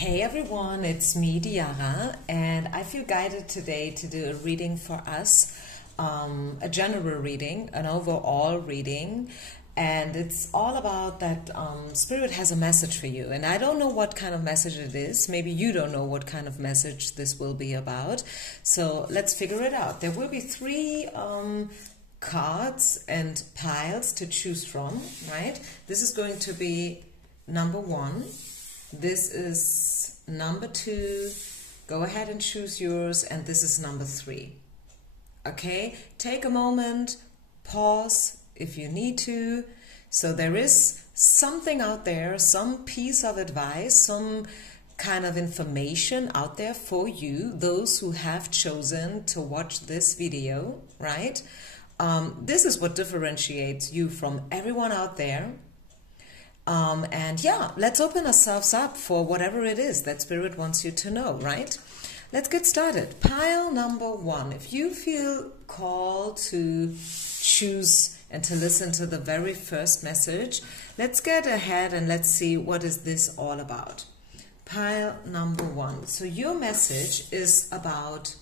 Hey everyone, it's me, Diara, and I feel guided today to do a reading for us, a general reading, an overall reading, and it's all about that Spirit has a message for you. And I don't know what kind of message it is. Maybe you don't know what kind of message this will be about. So let's figure it out. There will be three cards and piles to choose from, right? This is going to be number 1. This is number 2. Go ahead and choose yours. And this is number 3. Okay, take a moment, pause if you need to. So there is something out there, some piece of advice, some kind of information out there for you, those who have chosen to watch this video, right? This is what differentiates you from everyone out there. And yeah, let's open ourselves up for whatever it is that Spirit wants you to know, right? Let's get started. Pile number 1. If you feel called to choose and to listen to the very first message, let's get ahead and let's see what is this all about. Pile number 1. So your message is about,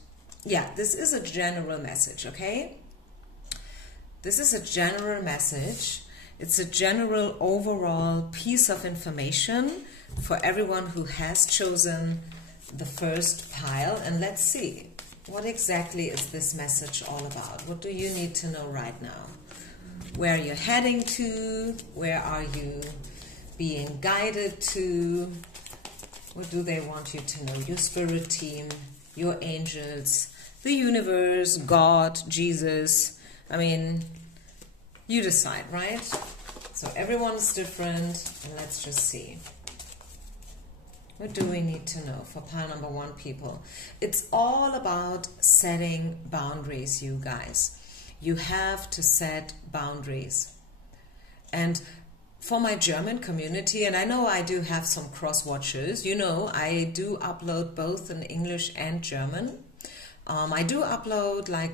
this is a general message, okay? This is a general message. It's a general overall piece of information for everyone who has chosen the first pile. And let's see, what exactly is this message all about? What do you need to know right now? Where are you heading to? Where are you being guided to? What do they want you to know? Your spirit team, your angels, the universe, God, Jesus. I mean, you decide, right? So everyone's different, and let's just see. What do we need to know for pile number 1, people? It's all about setting boundaries, you guys. You have to set boundaries. And for my German community, and I know I do have some cross-watchers, you know, I do upload both in English and German. I do upload like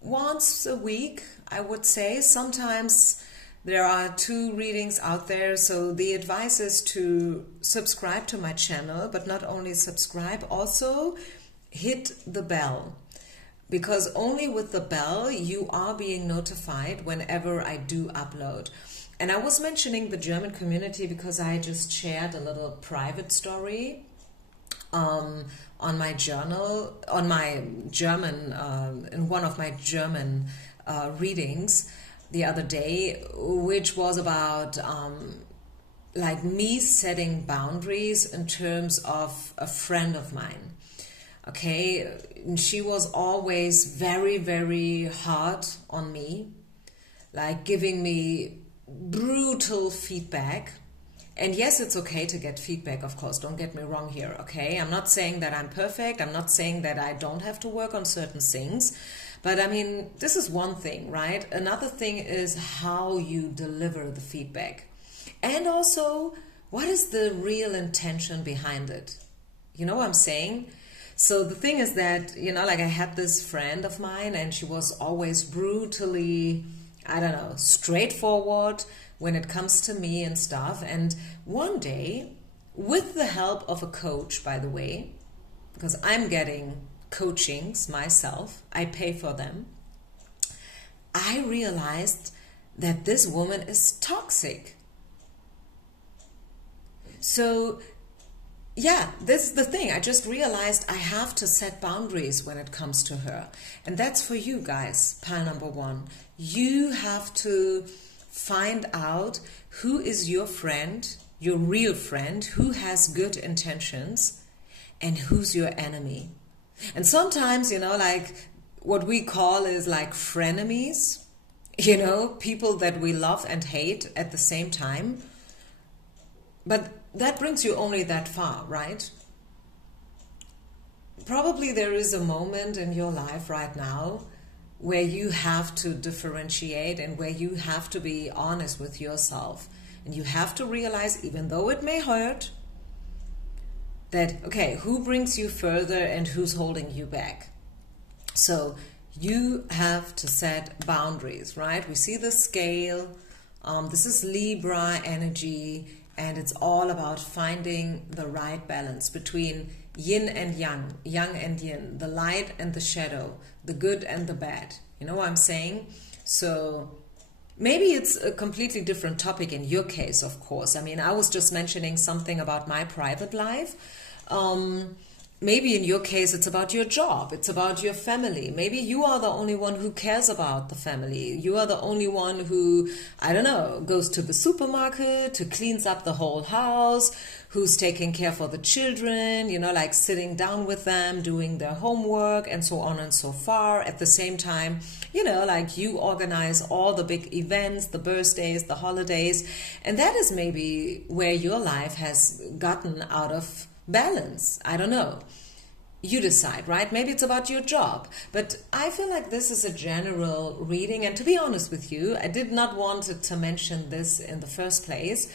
once a week, I would say. Sometimes there are 2 readings out there, so the advice is to subscribe to my channel, but not only subscribe, also hit the bell. Because only with the bell you are being notified whenever I do upload. And I was mentioning the German community because I just shared a little private story on my journal, on my German, in one of my German readings the other day, which was about like me setting boundaries in terms of a friend of mine. Okay, she was always very, very hard on me, like giving me brutal feedback. And yes, it's okay to get feedback, of course, don't get me wrong here, okay? I'm not saying that I'm perfect, I'm not saying that I don't have to work on certain things, but I mean, this is one thing, right? Another thing is how you deliver the feedback. And also, what is the real intention behind it? You know what I'm saying? So the thing is that, you know, like I had this friend of mine and she was always brutally, I don't know, straightforward when it comes to me and stuff. And one day, with the help of a coach, by the way, because I'm getting coachings myself, I pay for them, I realized that this woman is toxic. So yeah, this is the thing. I just realized I have to set boundaries when it comes to her. And that's for you guys, pile number 1. You have to find out who is your friend, your real friend, who has good intentions, and who's your enemy. And sometimes, you know, like what we call is like frenemies, you know, people that we love and hate at the same time. But that brings you only that far, right? Probably there is a moment in your life right now where you have to differentiate and where you have to be honest with yourself. And you have to realize, even though it may hurt, that, okay, who brings you further and who's holding you back? So you have to set boundaries, right? We see the scale. This is Libra energy, and it's all about finding the right balance between yin and yang, yang and yin, the light and the shadow, the good and the bad. You know what I'm saying? So maybe it's a completely different topic in your case, of course. I mean, I was just mentioning something about my private life. Maybe in your case, it's about your job. It's about your family. Maybe you are the only one who cares about the family. You are the only one who, I don't know, goes to the supermarket, who cleans up the whole house, who's taking care for the children, you know, like sitting down with them, doing their homework, and so on and so far. At the same time, you know, like you organize all the big events, the birthdays, the holidays. And that is maybe where your life has gotten out of balance. I don't know. You decide, right? Maybe it's about your job. But I feel like this is a general reading. And to be honest with you, I did not want to mention this in the first place.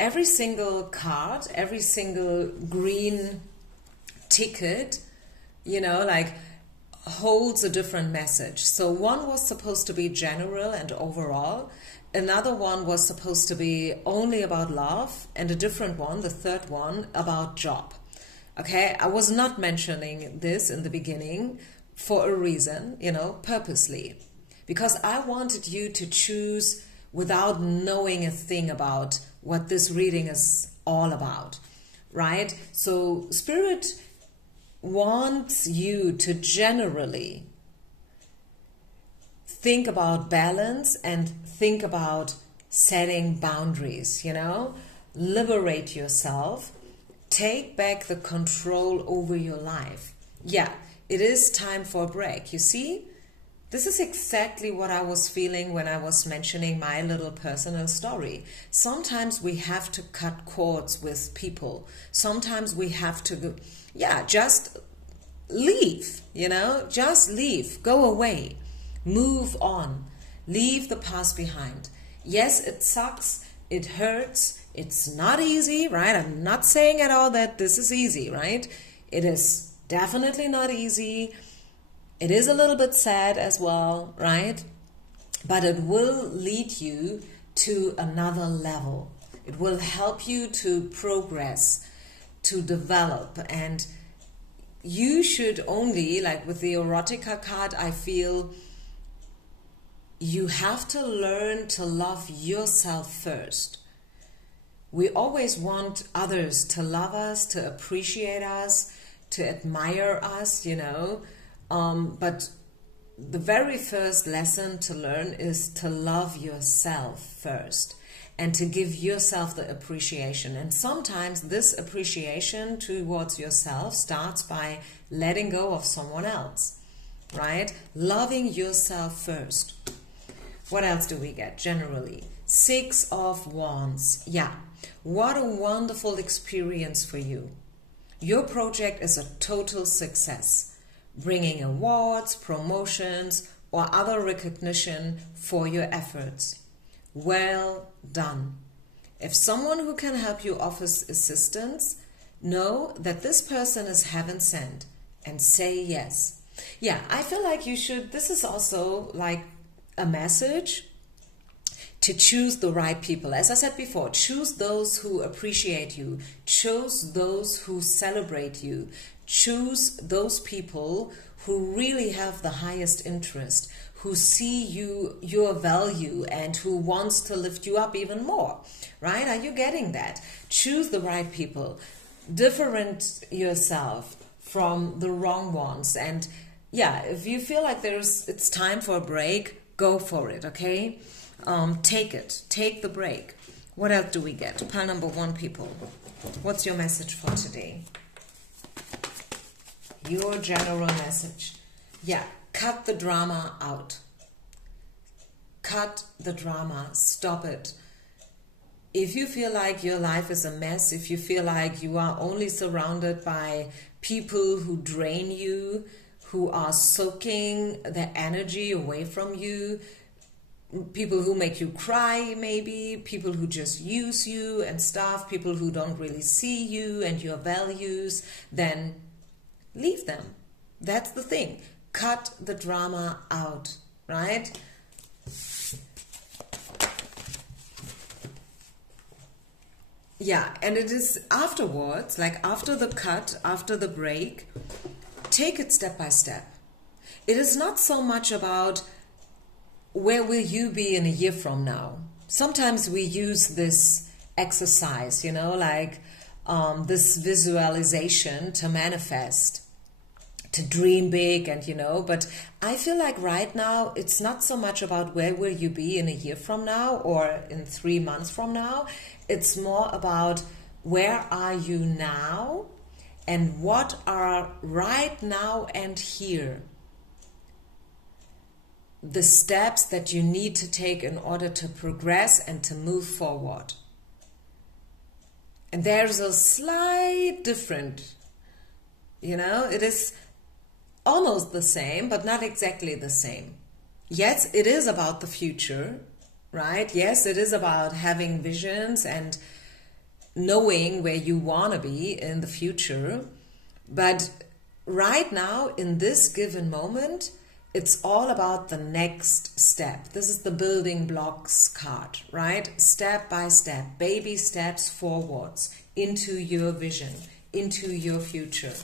Every single card, every single green ticket, you know, like holds a different message. So one was supposed to be general and overall. Another one was supposed to be only about love, and a different one, the third one, about job. Okay, I was not mentioning this in the beginning for a reason, you know, purposely. Because I wanted you to choose without knowing a thing about what this reading is all about, right? So Spirit wants you to generally think about balance and think about setting boundaries, you know, liberate yourself, take back the control over your life. Yeah, it is time for a break. You see, this is exactly what I was feeling when I was mentioning my little personal story. Sometimes we have to cut cords with people. Sometimes we have to, just leave, you know, just leave, go away. Move on. Leave the past behind. Yes, it sucks. It hurts. It's not easy, right? I'm not saying at all that this is easy, right? It is definitely not easy. It is a little bit sad as well, right? But it will lead you to another level. It will help you to progress, to develop. And you should only, like with the erotica card, I feel you have to learn to love yourself first. We always want others to love us, to appreciate us, to admire us, you know. But the very first lesson to learn is to love yourself first and to give yourself the appreciation. And sometimes this appreciation towards yourself starts by letting go of someone else, right? Loving yourself first. What else do we get generally? 6 of Wands. Yeah, what a wonderful experience for you. Your project is a total success, bringing awards, promotions, or other recognition for your efforts. Well done. If someone who can help you offers assistance, know that this person is heaven sent and say yes. Yeah, I feel like you should, this is also like a message to choose the right people. As I said before, choose those who appreciate you, choose those who celebrate you, choose those people who really have the highest interest, who see you, your value, and who wants to lift you up even more, right? Are you getting that? Choose the right people, differentiate yourself from the wrong ones. And yeah, if you feel like it's time for a break, go for it, okay? Take it. Take the break. What else do we get? Pile number 1, people. What's your message for today? Your general message. Yeah, cut the drama out. Cut the drama. Stop it. If you feel like your life is a mess, if you feel like you are only surrounded by people who drain you, who are soaking the energy away from you, people who make you cry maybe, people who just use you and stuff, people who don't really see you and your values, then leave them. That's the thing. Cut the drama out, right? Yeah, and it is afterwards, like after the cut, after the break, take it step by step. It is not so much about where will you be in a year from now. Sometimes we use this exercise, you know, like this visualization to manifest, to dream big, and you know, but I feel like right now it's not so much about where will you be in a year from now or in 3 months from now. It's more about where are you now and what are right now and here the steps that you need to take in order to progress and to move forward. And there's a slight different, you know, it is almost the same, but not exactly the same. Yes, it is about the future, right? Yes, it is about having visions and knowing where you want to be in the future. But right now, in this given moment, it's all about the next step. This is the building blocks card, right? Step by step, baby steps forwards into your vision, into your future.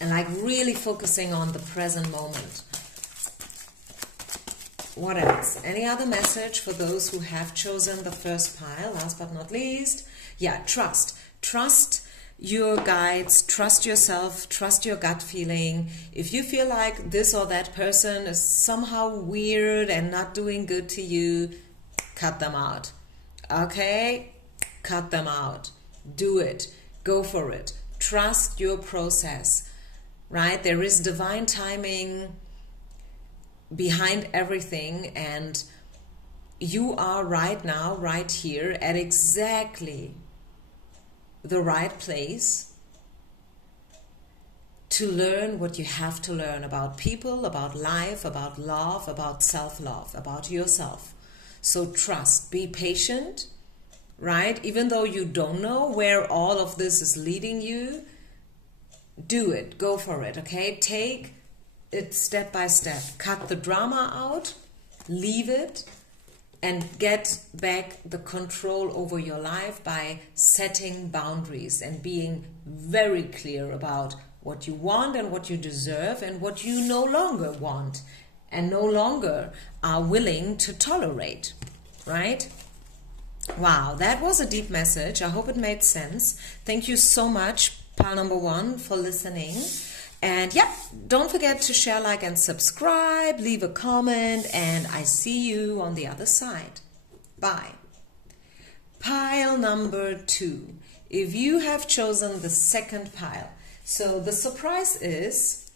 And like really focusing on the present moment. What else? Any other message for those who have chosen the first pile? Last but not least, yeah, trust. Trust your guides, trust yourself, trust your gut feeling. If you feel like this or that person is somehow weird and not doing good to you, cut them out. Okay? Cut them out. Do it. Go for it. Trust your process. Right? There is divine timing behind everything, and you are right now, right here, at exactly the right place to learn what you have to learn about people, about life, about love, about self-love, about yourself. So trust, be patient, right? Even though you don't know where all of this is leading you, do it, go for it, okay? Take it step by step. Cut the drama out, leave it, and get back the control over your life by setting boundaries and being very clear about what you want and what you deserve and what you no longer want and no longer are willing to tolerate, right? Wow, that was a deep message. I hope it made sense. Thank you so much, pile number 1, for listening. And yeah, don't forget to share, like, and subscribe, leave a comment, and I see you on the other side. Bye. Pile number 2. If you have chosen the second pile, so the surprise is,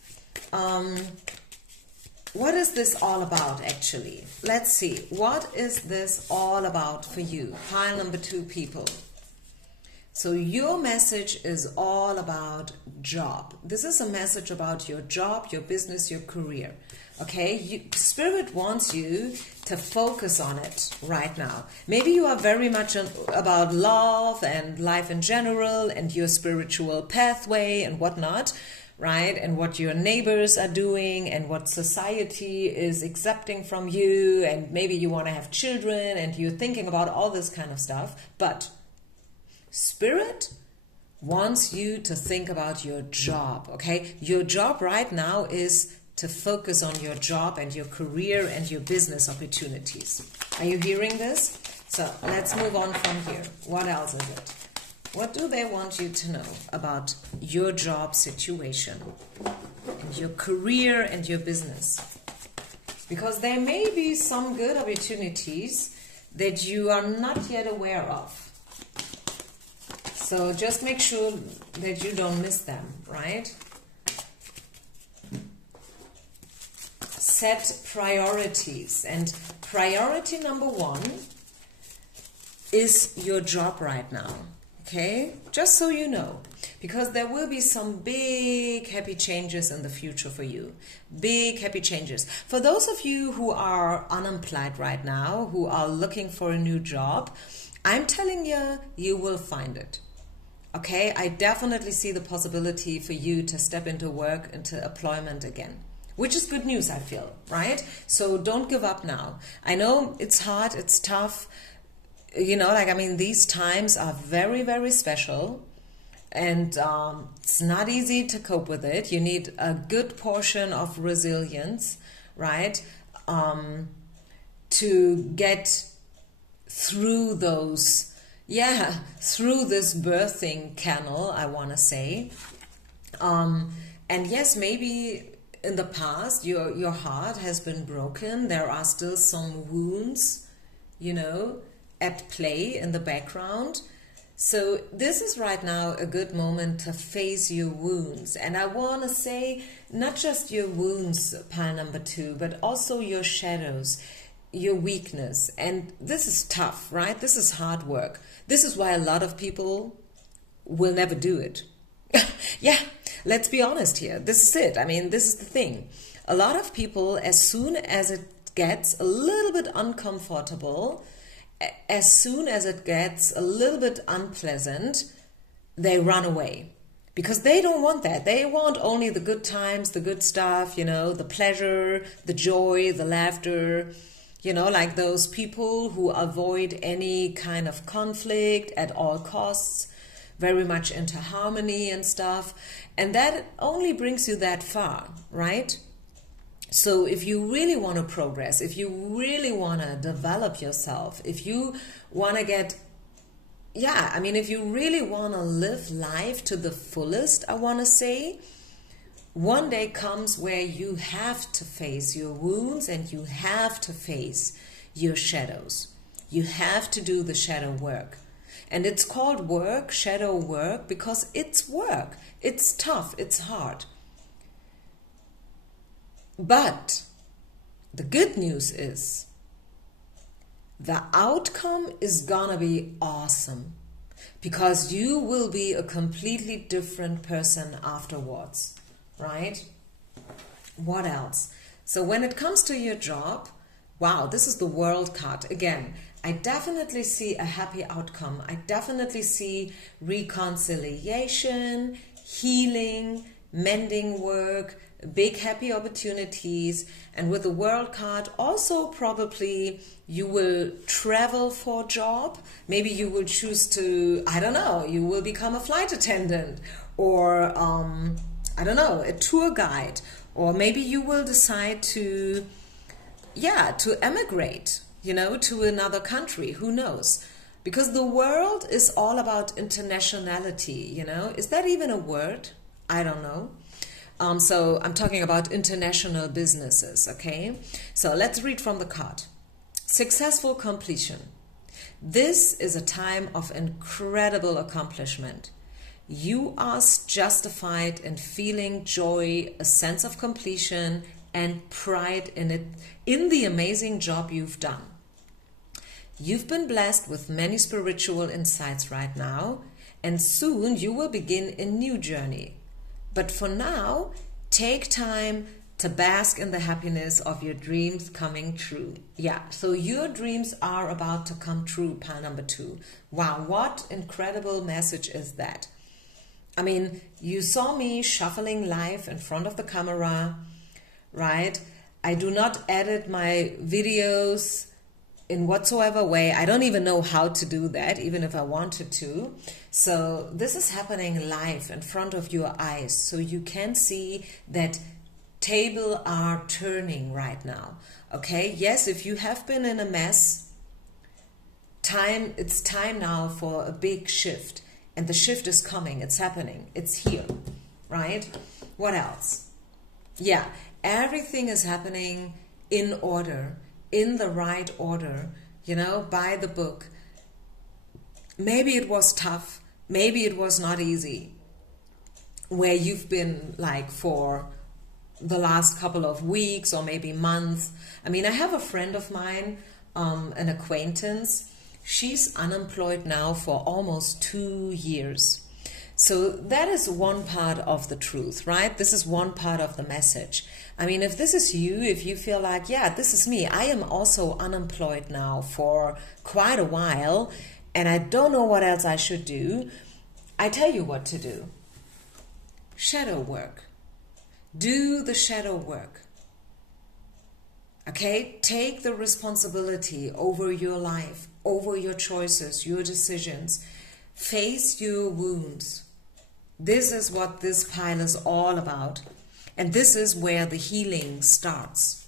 what is this all about actually? Let's see. What is this all about for you? Pile number 2 people. So your message is all about job. This is a message about your job, your business, your career. Okay, Spirit wants you to focus on it right now. Maybe you are very much about love and life in general and your spiritual pathway and whatnot, right? And what your neighbors are doing and what society is accepting from you. And maybe you want to have children and you're thinking about all this kind of stuff. But Spirit wants you to think about your job, okay? Your job right now is to focus on your job and your career and your business opportunities. Are you hearing this? So let's move on from here. What else is it? What do they want you to know about your job situation and your career and your business? Because there may be some good opportunities that you are not yet aware of. So just make sure that you don't miss them, right? Set priorities. And priority number 1 is your job right now, okay? Just so you know. Because there will be some big happy changes in the future for you. Big happy changes. For those of you who are unemployed right now, who are looking for a new job, I'm telling you, you will find it. Okay, I definitely see the possibility for you to step into work, into employment again, which is good news, I feel, right? So don't give up now. I know it's hard, it's tough, you know, like, I mean, these times are very, very special, and it's not easy to cope with it. You need a good portion of resilience, right? To get through those, through this birthing canal, I want to say. And yes, maybe in the past your heart has been broken. There are still some wounds, you know, at play in the background. So this is right now a good moment to face your wounds. And I want to say not just your wounds, pile number 2, but also your shadows, your weakness. And this is tough, right? This is hard work. This is why a lot of people will never do it. Yeah, let's be honest here. This is it. I mean, this is the thing. A lot of people, as soon as it gets a little bit uncomfortable, as soon as it gets a little bit unpleasant, they run away. Because they don't want that. They want only the good times, the good stuff, you know, the pleasure, the joy, the laughter. You know, like those people who avoid any kind of conflict at all costs, very much into harmony and stuff. And that only brings you that far, right? So if you really want to progress, if you really want to develop yourself, if you want to get, if you really want to live life to the fullest, I want to say, one day comes where you have to face your wounds and you have to face your shadows. You have to do the shadow work. And it's called work, shadow work, because it's work. It's tough, it's hard. But the good news is the outcome is gonna be awesome, because you will be a completely different person afterwards, right? What else? So when it comes to your job, wow, this is the World card. Again, I definitely see a happy outcome. I definitely see reconciliation, healing, mending work, big happy opportunities. And with the World card, also probably you will travel for a job. Maybe you will choose to, I don't know, you will become a flight attendant, or I don't know, a tour guide. Or maybe you will decide to emigrate, you know, to another country. Who knows? Because the world is all about internationality, you know. Is that even a word? I don't know. So I'm talking about international businesses, okay? So let's read from the card. Successful completion. This is a time of incredible accomplishment. You are justified in feeling joy, a sense of completion, and pride in it, in the amazing job you've done. You've been blessed with many spiritual insights right now, and soon you will begin a new journey. But for now, take time to bask in the happiness of your dreams coming true. Yeah, so your dreams are about to come true, pile number 2. Wow, what incredible message is that? I mean, you saw me shuffling live in front of the camera, right? I do not edit my videos in whatsoever way. I don't even know how to do that, even if I wanted to. So this is happening live in front of your eyes. So you can see that tables are turning right now. Okay, yes, if you have been in a mess, it's time now for a big shift. And the shift is coming, it's happening, it's here, right? What else? Yeah, everything is happening in order, in the right order, you know, by the book. Maybe it was tough, maybe it was not easy, where you've been like for the last couple of weeks or maybe months. I mean, I have a friend of mine, an acquaintance. She's unemployed now for almost 2 years. So that is one part of the truth, right? This is one part of the message. I mean, if this is you, if you feel like, yeah, this is me, I am also unemployed now for quite a while, and I don't know what else I should do, I tell you what to do. Shadow work. Do the shadow work. Okay? Take the responsibility over your life, over your choices, your decisions. Face your wounds. This is what this pile is all about. And this is where the healing starts.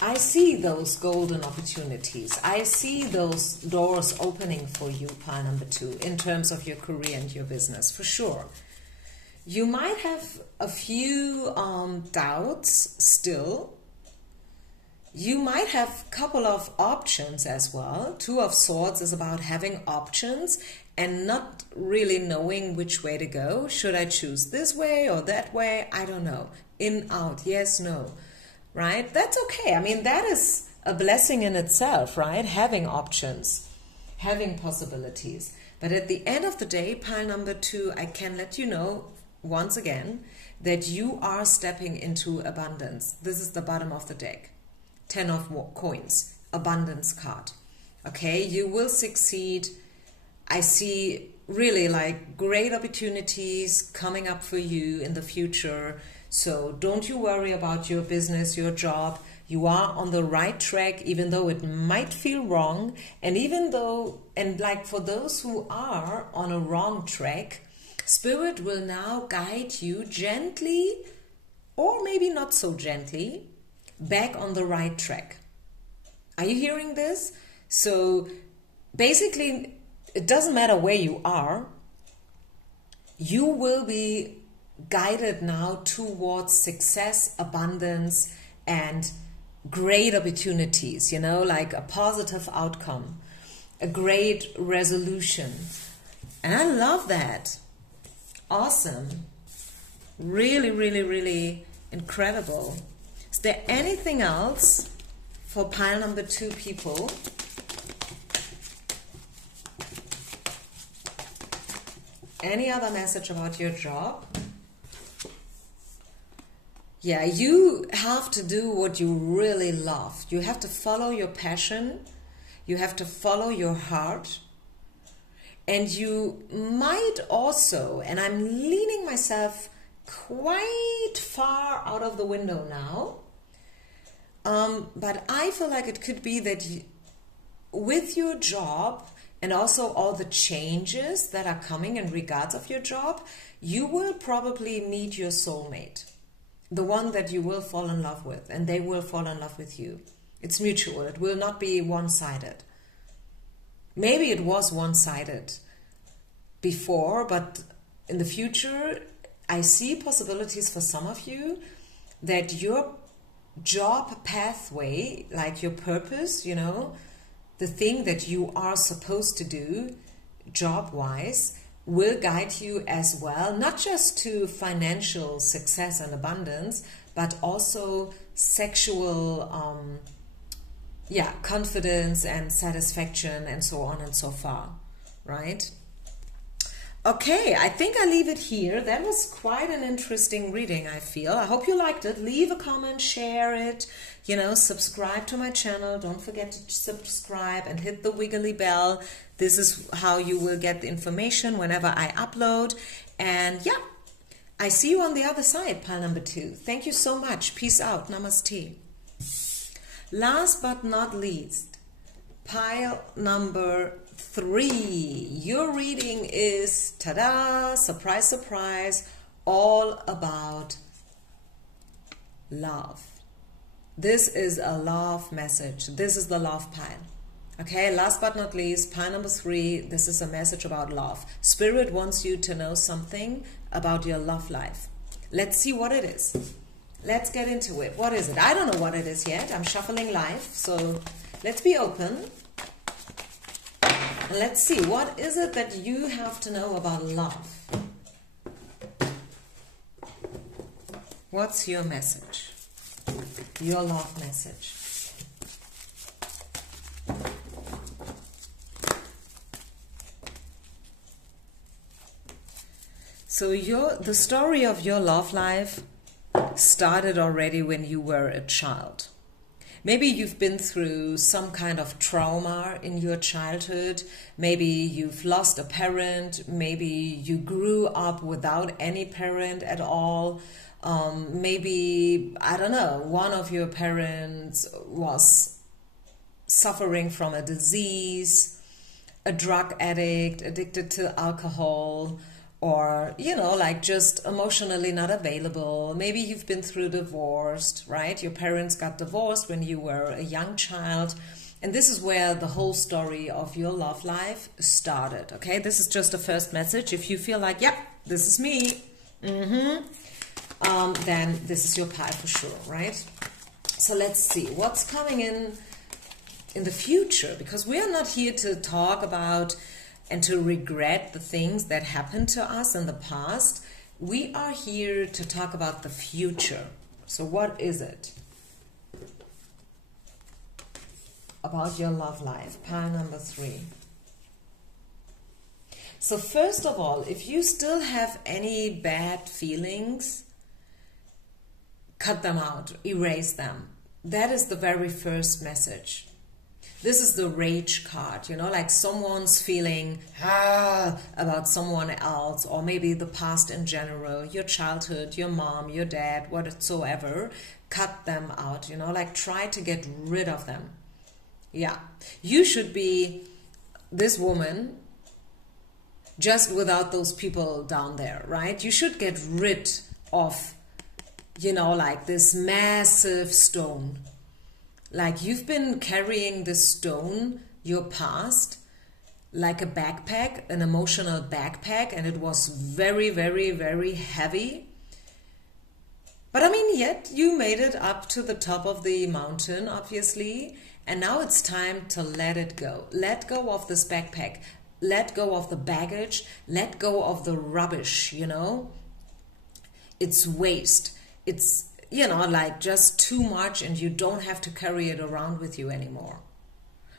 I see those golden opportunities. I see those doors opening for you, pile number 2, in terms of your career and your business, for sure. You might have a few doubts still. You might have a couple of options as well. 2 of Swords is about having options and not really knowing which way to go. Should I choose this way or that way? I don't know. In, out, yes, no. Right? That's okay. I mean, that is a blessing in itself, right? Having options, having possibilities. But at the end of the day, pile number 2, I can let you know once again that you are stepping into abundance. This is the bottom of the deck. 10 of coins, abundance card. Okay, you will succeed. I see really like great opportunities coming up for you in the future. So don't you worry about your business, your job. You are on the right track, even though it might feel wrong. And even though, and like for those who are on a wrong track, Spirit will now guide you gently, or maybe not so gently, back on the right track. Are you hearing this? So basically, it doesn't matter where you are. You will be guided now towards success, abundance, and great opportunities, you know, like a positive outcome, a great resolution. And I love that. Awesome. Really, really, really incredible. Is there anything else for pile number 2 people? Any other message about your job? Yeah, you have to do what you really love. You have to follow your passion. You have to follow your heart. And you might also, and I'm leaning myself quite far out of the window now, but I feel like it could be that you, with your job and also all the changes that are coming in regards of your job, you will probably meet your soulmate. The one that you will fall in love with, and they will fall in love with you. It's mutual. It will not be one-sided. Maybe it was one-sided before, but in the future, I see possibilities for some of you that your job pathway, like your purpose, you know, the thing that you are supposed to do job-wise, will guide you as well, not just to financial success and abundance, but also sexual confidence and satisfaction and so on and so far, right? Okay, I think I leave it here. That was quite an interesting reading, I feel. I hope you liked it. Leave a comment, share it, you know, subscribe to my channel. Don't forget to subscribe and hit the wiggly bell. This is how you will get the information whenever I upload. And yeah, I see you on the other side, pile number 2. Thank you so much. Peace out. Namaste. Last but not least, pile number 3. Your reading is, ta-da, surprise, surprise, all about love. This is a love message. This is the love pile. Okay, last but not least, pile number 3, this is a message about love. Spirit wants you to know something about your love life. Let's see what it is. Let's get into it. What is it? I don't know what it is yet. I'm shuffling live, so let's be open. And let's see, what is it that you have to know about love? What's your message? Your love message. So the story of your love life started already when you were a child. Maybe you've been through some kind of trauma in your childhood. Maybe you've lost a parent. Maybe you grew up without any parent at all. Maybe, I don't know, one of your parents was suffering from a disease, a drug addict, addicted to alcohol, or, you know, like just emotionally not available. Maybe you've been through divorced, right? Your parents got divorced when you were a young child. And this is where the whole story of your love life started, okay? This is just the first message. If you feel like, yep, this is me, then this is your pile for sure, right? So let's see what's coming in the future, because we are not here to talk about and to regret the things that happened to us in the past. We are here to talk about the future. So what is it about your love life? Pile number 3. So first of all, if you still have any bad feelings, cut them out, erase them. That is the very first message. This is the rage card, you know, like someone's feeling about someone else, or maybe the past in general, your childhood, your mom, your dad, whatsoever. Cut them out, you know, like try to get rid of them. Yeah, you should be this woman just without those people down there, right? You should get rid of, you know, like this massive stone. Like you've been carrying this stone, your past, like a backpack, an emotional backpack, and it was very, very, very heavy. But I mean, yet you made it up to the top of the mountain, obviously, and now it's time to let it go. Let go of this backpack. Let go of the baggage. Let go of the rubbish, you know. It's waste. It's, you know, like just too much, and you don't have to carry it around with you anymore.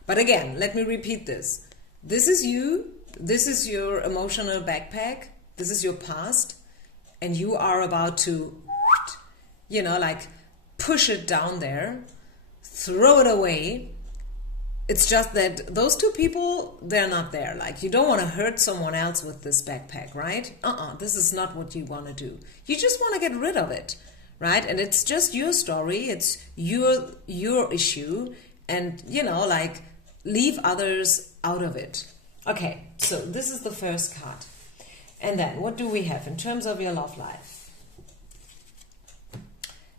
But again, let me repeat this. This is you. This is your emotional backpack. This is your past. And you are about to, you know, like push it down there, throw it away. It's just that those two people, they're not there. Like you don't want to hurt someone else with this backpack, right? This is not what you want to do. You just want to get rid of it. Right? And it's just your story. It's your issue. And, you know, like, leave others out of it. Okay, so this is the first card. And then, what do we have in terms of your love life?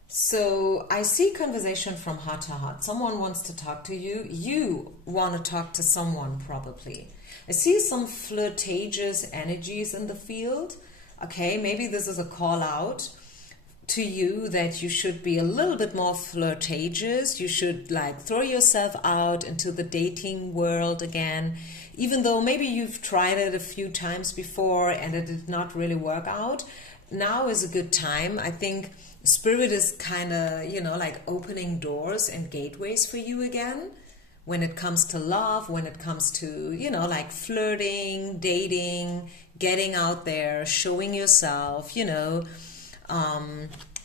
So, I see conversation from heart to heart. Someone wants to talk to you. You want to talk to someone, probably. I see some flirtatious energies in the field. Okay, maybe this is a call out to you that you should be a little bit more flirtatious. You should like throw yourself out into the dating world again, even though maybe you've tried it a few times before and it did not really work out. Now is a good time. I think Spirit is kind of, you know, like opening doors and gateways for you again when it comes to love, when it comes to, you know, like flirting, dating, getting out there, showing yourself, you know,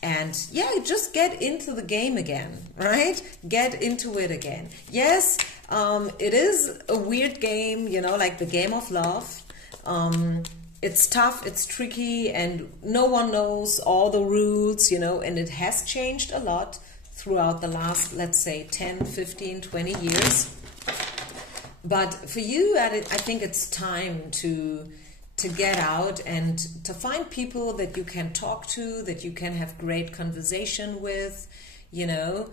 and yeah, just get into the game again, right? Get into it again. Yes, it is a weird game, you know, like the game of love. It's tough, it's tricky, and no one knows all the rules, you know, and it has changed a lot throughout the last, let's say, 10, 15, 20 years. But for you, I think it's time to get out and to find people that you can talk to, that you can have great conversation with, you know.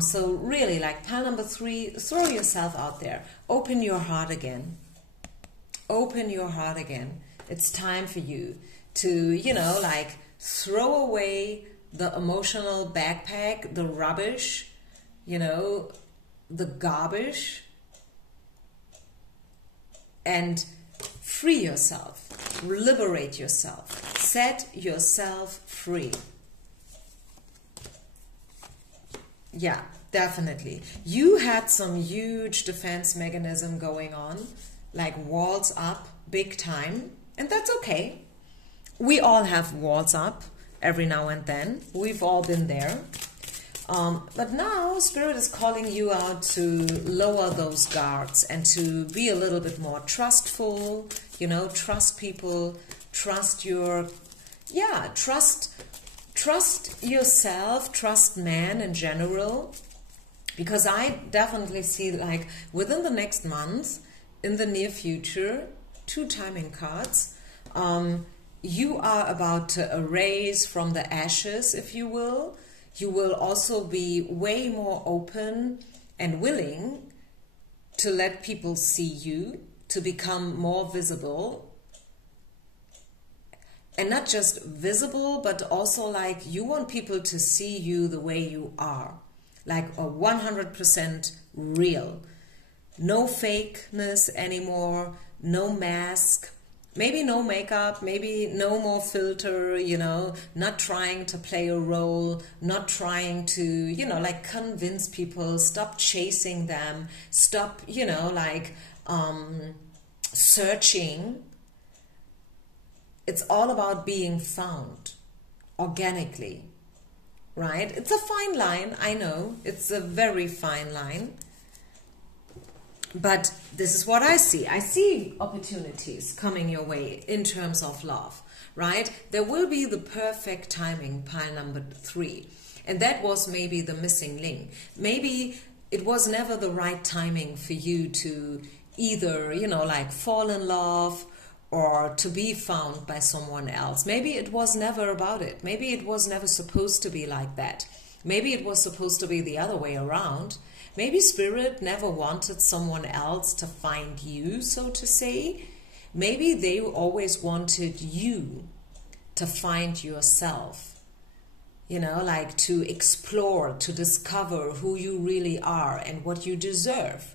So really, like pile number 3, throw yourself out there. Open your heart again. Open your heart again. It's time for you to, you know, like throw away the emotional backpack, the rubbish, you know, the garbage, and free yourself, liberate yourself, set yourself free. Yeah, definitely. You had some huge defense mechanism going on, like walls up, big time, and that's okay. We all have walls up every now and then. We've all been there. But now Spirit is calling you out to lower those guards and to be a little bit more trustful, you know, trust people, trust your, yeah, trust yourself, trust man in general. Because I definitely see, like, within the next month, in the near future, 2 timing cards, you are about to arise from the ashes, if you will. You will also be way more open and willing to let people see you, to become more visible. And not just visible, but also like you want people to see you the way you are. Like a 100% real. No fakeness anymore, no mask. Maybe no makeup, maybe no more filter, you know, not trying to play a role, not trying to, you know, like convince people, stop chasing them, stop, you know, like searching. It's all about being found organically, right? It's a fine line, I know, it's a very fine line. But this is what I see. I see opportunities coming your way in terms of love, right? There will be the perfect timing, pile number 3. And that was maybe the missing link. Maybe it was never the right timing for you to either, you know, like fall in love or to be found by someone else. Maybe it was never about it. Maybe it was never supposed to be like that. Maybe it was supposed to be the other way around. Maybe Spirit never wanted someone else to find you, so to say. Maybe they always wanted you to find yourself. You know, like to explore, to discover who you really are and what you deserve.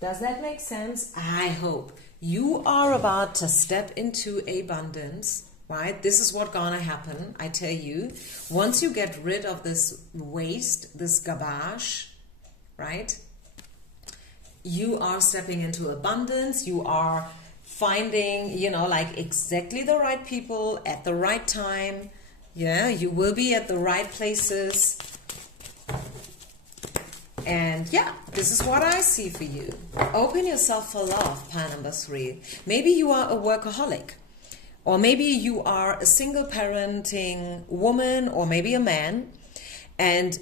Does that make sense? I hope. You are about to step into abundance. Right? This is what's gonna happen, I tell you. Once you get rid of this waste, this garbage, right? You are stepping into abundance. You are finding, you know, like exactly the right people at the right time. Yeah, you will be at the right places. And yeah, this is what I see for you. Open yourself for love, pile number 3. Maybe you are a workaholic. Or maybe you are a single parenting woman or maybe a man, and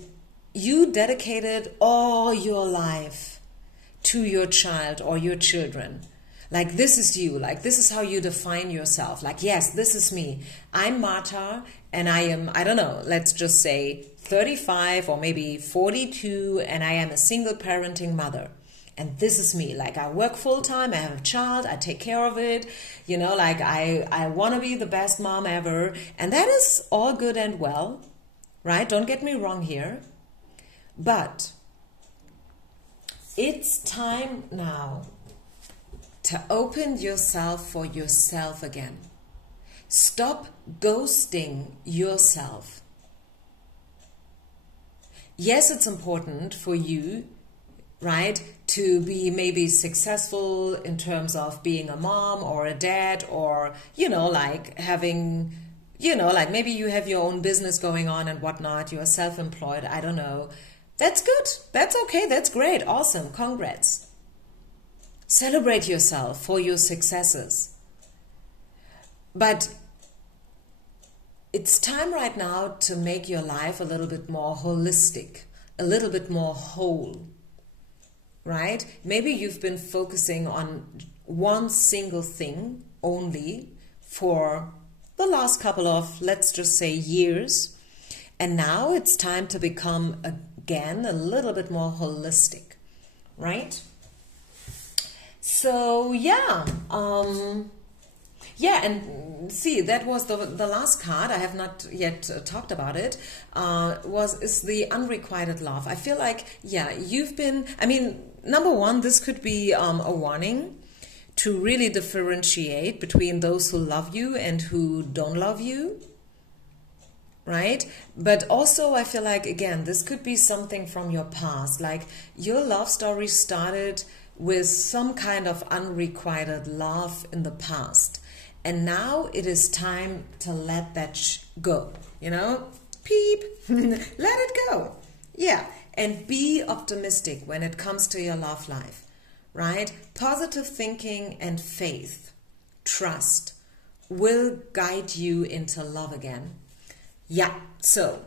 you dedicated all your life to your child or your children. Like this is you, like this is how you define yourself. Like, yes, this is me. I'm Marta and I am, I don't know, let's just say 35 or maybe 42 and I am a single parenting mother. And this is me, like I work full time, I have a child, I take care of it, you know, like I want to be the best mom ever. And that is all good and well, right? Don't get me wrong here. But it's time now to open yourself for yourself again. Stop ghosting yourself. Yes, it's important for you, right, to be maybe successful in terms of being a mom or a dad or, you know, like having, you know, like maybe you have your own business going on and whatnot, you are self-employed, I don't know. That's good. That's okay. That's great. Awesome. Congrats. Celebrate yourself for your successes. But it's time right now to make your life a little bit more holistic, a little bit more whole. Right? Maybe you've been focusing on one single thing only for the last couple of, let's just say, years. And now it's time to become, again, a little bit more holistic. Right? So, yeah. Yeah, and see, that was the last card. I have not yet talked about it. Is the unrequited love. I feel like, yeah, you've been, I mean, number one, this could be a warning to really differentiate between those who love you and who don't love you, right? But also, I feel like, again, this could be something from your past. Like, your love story started with some kind of unrequited love in the past. And now it is time to let that go, you know? peep, let it go. Yeah, and be optimistic when it comes to your love life, right? Positive thinking and faith, trust will guide you into love again. Yeah, so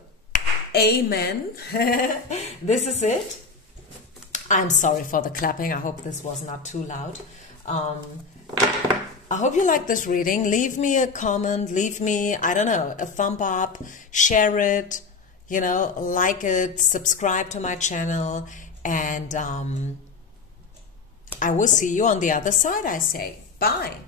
amen. This is it. I'm sorry for the clapping. I hope this was not too loud. I hope you like this reading. Leave me a comment, leave me, I don't know, a thumb up, share it, you know, like it, subscribe to my channel, and I will see you on the other side, I say. Bye.